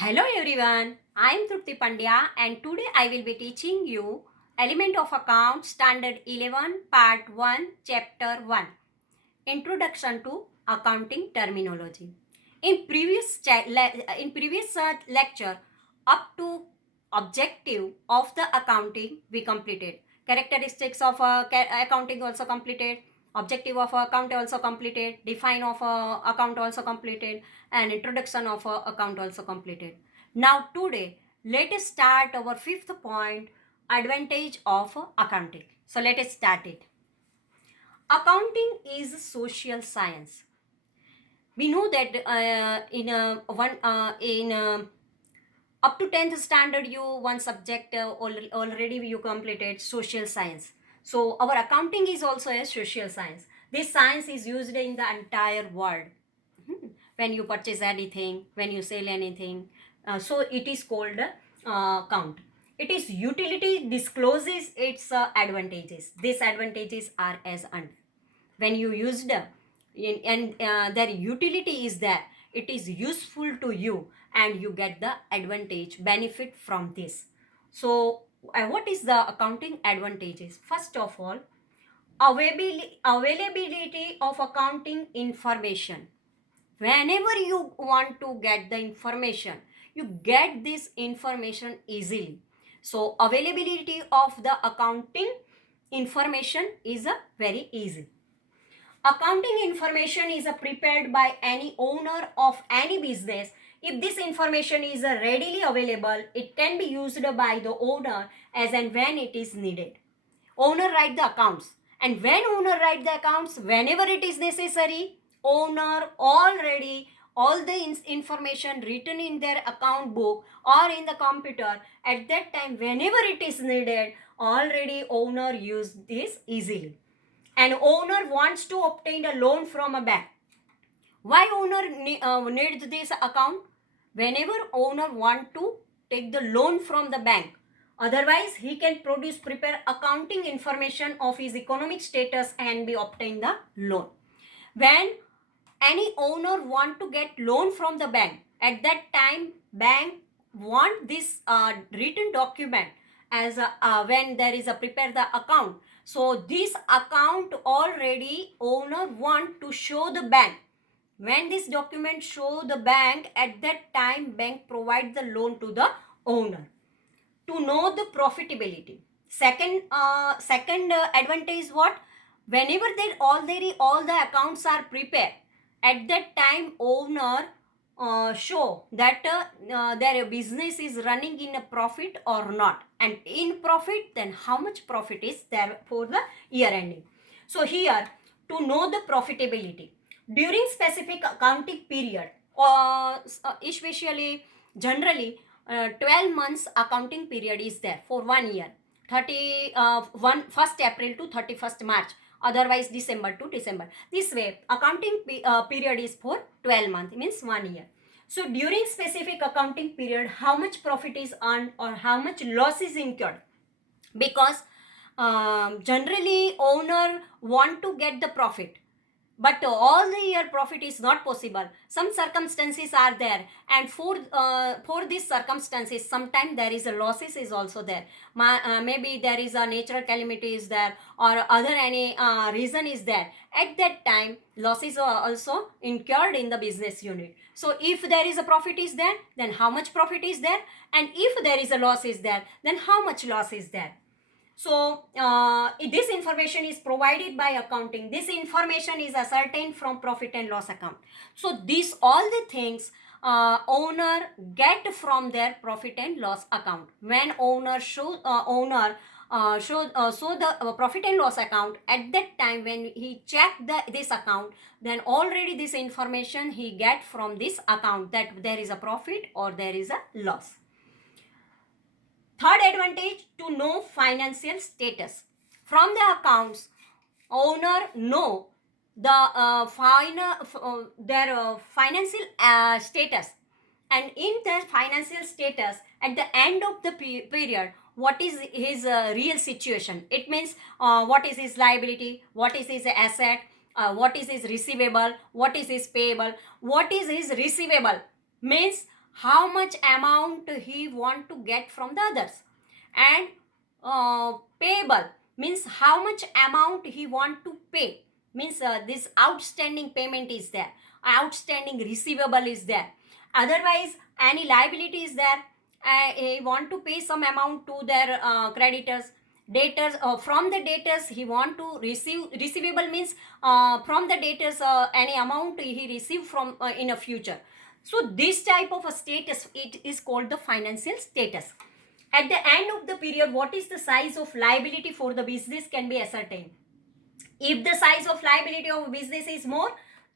Hello everyone, I am Trupti Pandya and today I will be teaching you Element of Account Standard 11 Part 1 Chapter 1 Introduction to Accounting Terminology. In previous lecture up to objective of the accounting we completed. Characteristics of accounting also completed. Objective of account also completed. Define of account also completed. And introduction of account also completed. Now today let us start our fifth point, advantage of accounting. So let us start it. Accounting is social science. We know that up to 10th standard you one subject already you completed social science. So our accounting is also a social science. This science is used in the entire world. When you purchase anything, when you sell anything, so it is called account. It is utility discloses its advantages. These advantages are as under. When you use them and their utility is there, it is useful to you and you get the advantage benefit from this. So what is the accounting advantages? First of all, availability of accounting information. Whenever you want to get the information, you get this information easily. So availability of the accounting information is very easy. Accounting information is prepared by any owner of any business. If this information is readily available, it can be used by the owner as and when it is needed. Owner write the accounts, and when owner write the accounts, whenever it is necessary, owner already all the information written in their account book or in the computer at that time whenever it is needed, already owner use this easily. An owner wants to obtain a loan from a bank. Why owner needs this account? Whenever owner want to take the loan from the bank, otherwise he can prepare accounting information of his economic status and be obtain the loan. When any owner want to get loan from the bank, at that time bank want this written document as when there is a prepare the account. So this account already owner want to show the bank. When this document show the bank, at that time bank provide the loan to the owner. To know the profitability. Second advantage what? Whenever they already all the accounts are prepared, at that time owner show that their business is running in a profit or not, and in profit then how much profit is there for the year ending. So here, to know the profitability during specific accounting period, especially generally 12 months accounting period is there for 1 year, 1st April to 31st March, otherwise December to December. This way accounting period is for 12 months, means 1 year. So during specific accounting period, how much profit is earned or how much loss is incurred? Because generally owner want to get the profit, but all the year profit is not possible. Some circumstances are there, and for these circumstances sometimes there is a losses is also there. Maybe there is a natural calamity is there or other any reason is there. At that time losses are also incurred in the business unit. So if there is a profit is there, then how much profit is there, and if there is a loss is there, then how much loss is there. So this information is provided by accounting. This information is ascertained from profit and loss account. So these all the things owner get from their profit and loss account. When owner show the profit and loss account, at that time when he check this account, then already this information he get from this account that there is a profit or there is a loss. Third advantage, to know financial status. From the accounts, owner know the their financial status, and in their financial status at the end of the period, what is his real situation. It means what is his liability, what is his asset, what is his receivable, what is his payable. What is his receivable means how much amount he want to get from the others. And payable means how much amount he want to pay, means this outstanding payment is there, outstanding receivable is there. Otherwise any liability is there, he want to pay some amount to their creditors. Debtors, from the debtors he want to receive, receivable means from the debtors any amount he receive from in a future. So this type of a status, it is called the financial status. At the end of the period, what is the size of liability for the business can be ascertained. If the size of liability of business is more,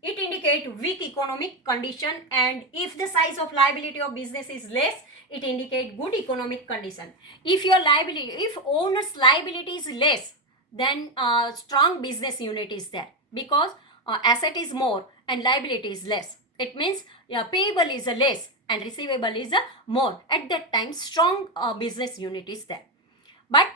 it indicates weak economic condition, and if the size of liability of business is less, it indicates good economic condition. If your liability, if owner's liability is less, then strong business unit is there, because asset is more and liability is less. It means payable is less and receivable is more. At that time, strong business unit is there. But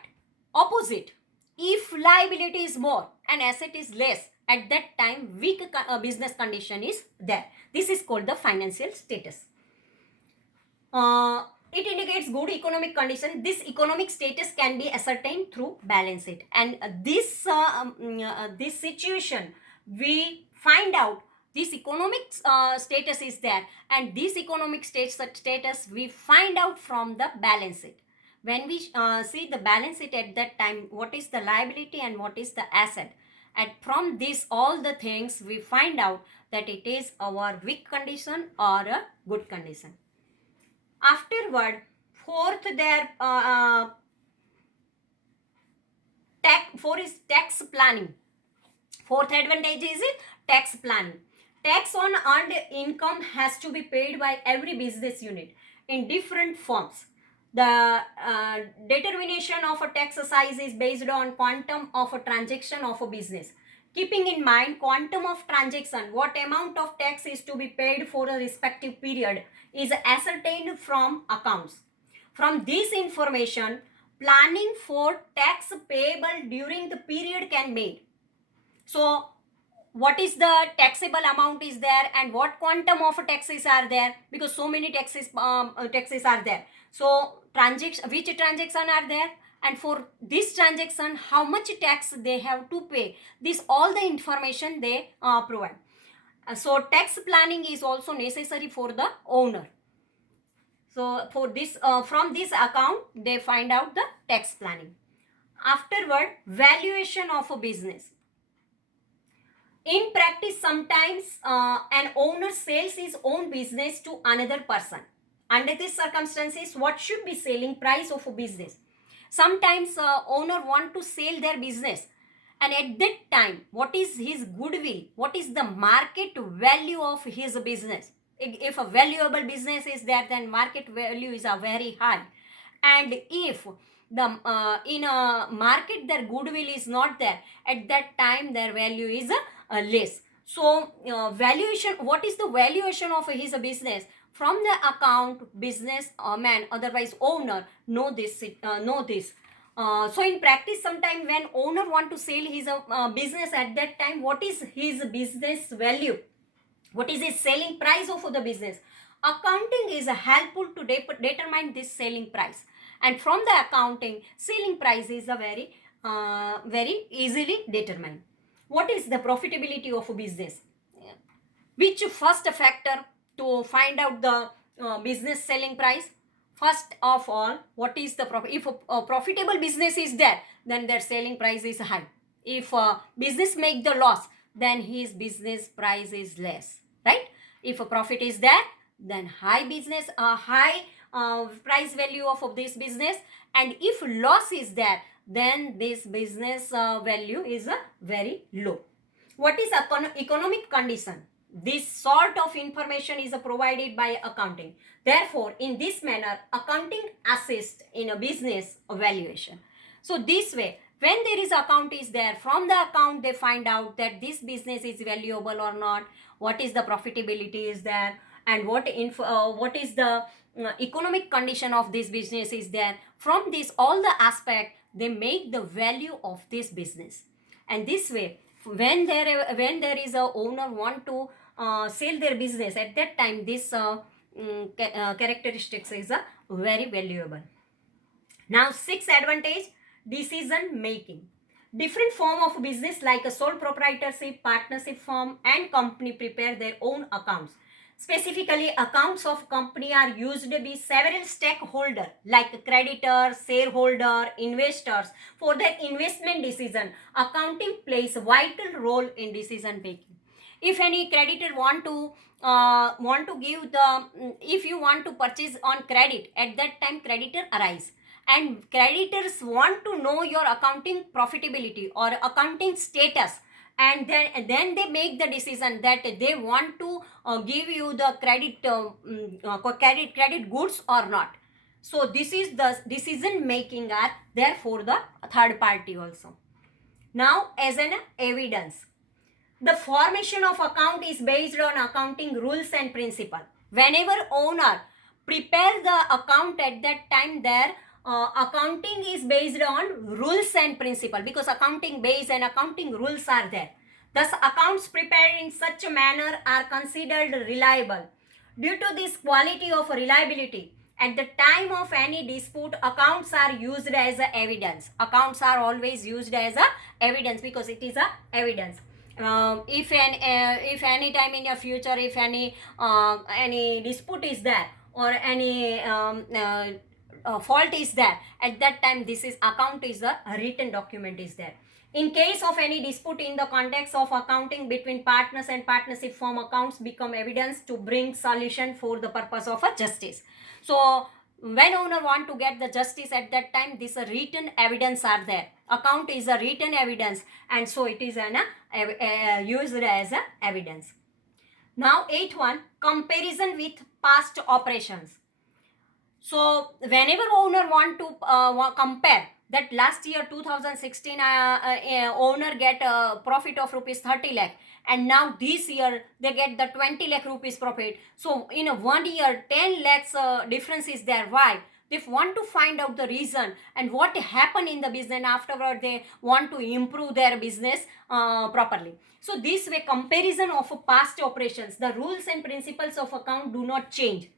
opposite, if liability is more and asset is less, at that time weak business condition is there. This is called the financial status. It indicates good economic condition. This economic status can be ascertained through balance sheet, and this situation we find out this economic status is there, and this economic status we find out from the balance sheet. When we see the balance sheet, at that time what is the liability and what is the asset, and from this all the things we find out that it is our weak condition or a good condition. Afterward, fourth there four is tax planning. Fourth advantage is tax planning. Tax on earned income has to be paid by every business unit in different forms. The determination of a tax size is based on quantum of a transaction of a business. Keeping in mind quantum of transaction, what amount of tax is to be paid for a respective period is ascertained from accounts. From this information, planning for tax payable during the period can be made. So what is the taxable amount is there and what quantum of taxes are there, because so many taxes are there. So which transaction are there, and for this transaction how much tax they have to pay, this all the information they provide. So tax planning is also necessary for the owner. So for this from this account they find out the tax planning. Afterward, valuation of a business. In practice, sometimes an owner sells his own business to another person. Under these circumstances, what should be selling price of a business? Sometimes owner want to sell their business, and at that time, what is his goodwill? What is the market value of his business? If a valuable business is there, then market value is a very high. And if the in a market their goodwill is not there, at that time their value is less. So valuation, what is the valuation of his business? From the account, business man, otherwise owner, know this. So in practice, sometime when owner want to sell his business, at that time what is his business value, what is his selling price of the business? Accounting is helpful to determine this selling price, and from the accounting, selling price is a very easily determined. What is the profitability of a business? Which first factor to find out the business selling price? First of all, what is the profit? If a profitable business is there, then their selling price is high. If a business make the loss, then his business price is less, right? If a profit is there, then high business, high price value of this business, and if loss is there, then this business value is very low. What is economic condition? This sort of information is provided by accounting. Therefore, in this manner, accounting assists in a business valuation. So this way, when there is account is there, from the account they find out that this business is valuable or not, what is the profitability is there, and what is the economic condition of this business is there. From this all the aspect, they make the value of this business. And this way, when there is a owner want to sell their business, at that time this characteristics is very valuable. Now, sixth advantage, decision making. Different form of business like a sole proprietorship, partnership firm, and company prepare their own accounts. Specifically, accounts of company are used by several stakeholders like creditor, shareholder, investors for their investment decision. Accounting plays a vital role in decision making. If any creditor want to give if you want to purchase on credit, at that time creditor arise, and creditors want to know your accounting profitability or accounting status, and then they make the decision that they want to give you the credit goods or not. So this is the decision making are there for the third party also. Now, as an evidence, the formation of account is based on accounting rules and principle. Whenever owner prepare the account, at that time their accounting is based on rules and principle, because accounting base and accounting rules are there. Thus, accounts prepared in such a manner are considered reliable. Due to this quality of reliability, at the time of any dispute, accounts are used as a evidence. Accounts are always used as a evidence because it is a evidence. If any time in your future, if any dispute is there or any fault is there, at that time this is account is a written document is there. In case of any dispute in the context of accounting between partners and partnership firm, accounts become evidence to bring solution for the purpose of a justice. So when owner want to get the justice, at that time this written evidence are there. Account is a written evidence, and so it is an used as a evidence. Now, eighth one, comparison with past operations. So whenever owner want to compare that last year 2016 owner get a profit of rupees 30 lakh, and now this year they get the 20 lakh rupees profit. So in a 1 year 10 lakhs difference is there. Why? They want to find out the reason and what happened in the business, and afterward they want to improve their business properly. So this way, comparison of past operations, the rules and principles of account do not change.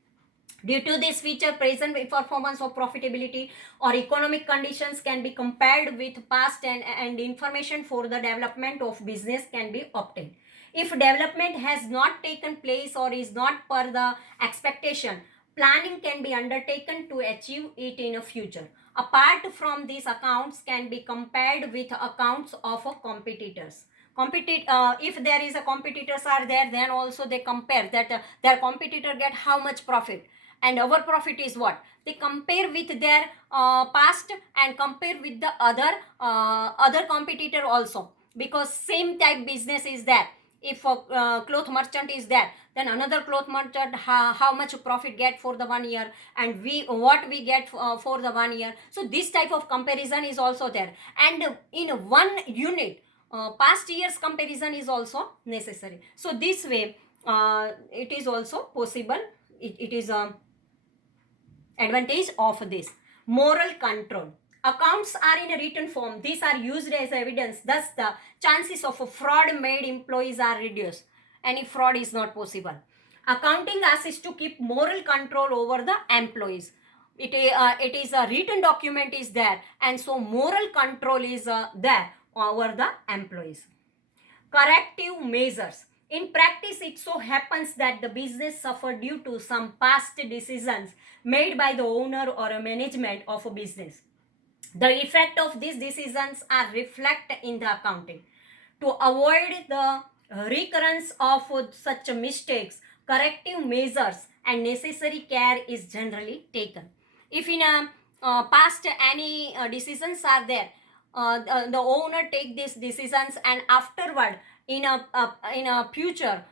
Due to this feature, present performance of profitability or economic conditions can be compared with past, and information for the development of business can be obtained. If development has not taken place or is not per the expectation, planning can be undertaken to achieve it in a future. Apart from these, accounts can be compared with accounts of competitors. If there is a competitors are there, then also they compare that their competitor get how much profit and our profit is what. They compare with their past and compare with the other competitor also, because same type business is there. If a cloth merchant is there, then another cloth merchant how much profit get for the 1 year, and what we get for the 1 year. So this type of comparison is also there, and in one unit past year's comparison is also necessary. So this way it is also possible. It is a advantage of this. Moral control. Accounts are in a written form. These are used as evidence. Thus, the chances of a fraud made employees are reduced. Any fraud is not possible. Accounting assists to keep moral control over the employees. It is a written document is there, and so moral control is there over the employees. Corrective measures. In practice, it so happens that the business suffered due to some past decisions made by the owner or a management of a business. The effect of these decisions are reflected in the accounting. To avoid the recurrence of such mistakes, corrective measures and necessary care is generally taken. If in a past any decisions are there, the owner take these decisions, and afterward in a future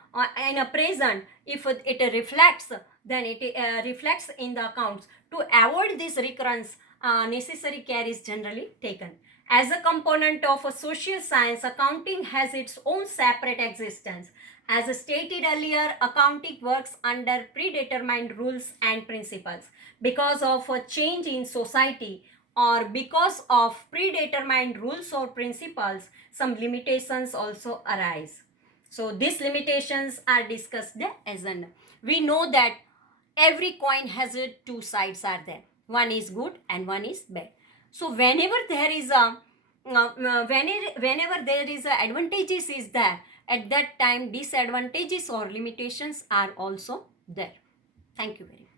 in a present, if it reflects, then it reflects in the accounts. To avoid this recurrence, necessary care is generally taken. As a component of a social science, accounting has its own separate existence. As stated earlier, accounting works under predetermined rules and principles. Because of a change in society or because of predetermined rules or principles, some limitations also arise. So these limitations are discussed as an. We know that every coin has two sides are there. One is good and one is bad. So whenever there is a whenever there is a advantages is there, at that time disadvantages or limitations are also there. Thank you very much.